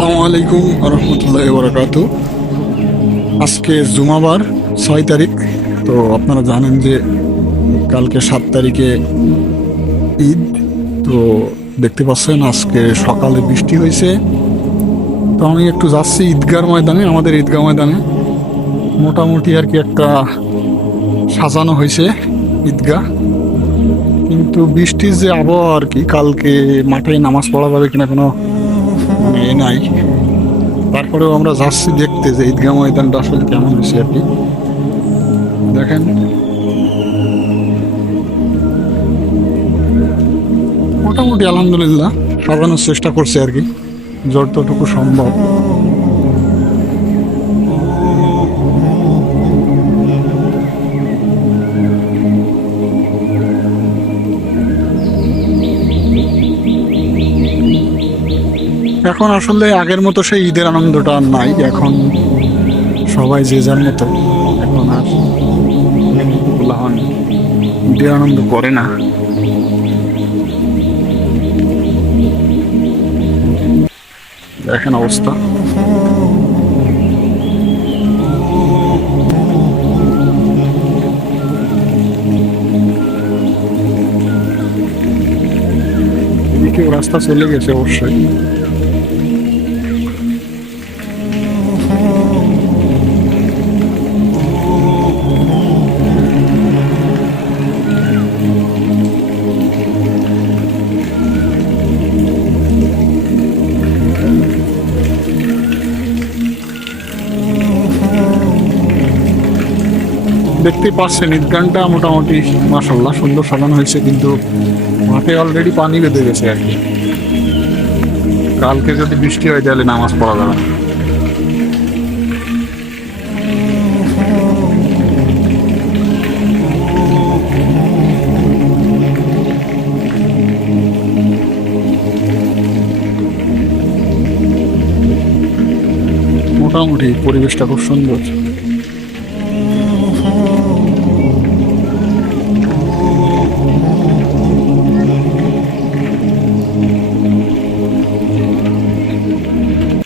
আলাইকুম রহমতুল্লাহ বরাকাত আজকে জুমাবার ছয় তারিখ। তো আপনারা জানেন যে কালকে সাত তারিখে ঈদ। তো দেখতে পাচ্ছেন আজকে সকালে বৃষ্টি হয়েছে। তো আমি একটু যাচ্ছি ঈদগার ময়দানে, আমাদের ঈদগাহ ময়দানে। মোটামুটি আর কি একটা সাজানো হয়েছে ঈদগাহ। কিন্তু বৃষ্টির যে আবহাওয়া আর কি, কালকে মাঠে নামাজ পড়া যাবে কিনা কোনো নাই। তারপরেও আমরা যাচ্ছি দেখতে যে ঈদগাহ ময়দানটা আসলে কেমন হয়েছে আর কি। দেখেন। মোটামুটি আলহামদুলিল্লাহ সাজানোর চেষ্টা করছে আর কি, যতটুকু সম্ভব। এখন আসলে আগের মতো সেই ঈদের আনন্দটা আর নাই এখন সবাই যে যার মতো। এখন আর ঈদের আনন্দ করে না। দেখেন অবস্থা। রাস্তা চলে গেছে অবশ্যই। দেখতেই পাচ্ছেন ঈদগানটা মোটামুটি মাসাল্লাহ সুন্দর সাজানো হয়েছে, কিন্তু মাঠে অলরেডি পানি বেঁধে গেছে আর কি। কালকে যদি বৃষ্টি হয় তাহলে নামাজ পড়া যাবে না। মোটামুটি পরিবেশটা খুব সুন্দর।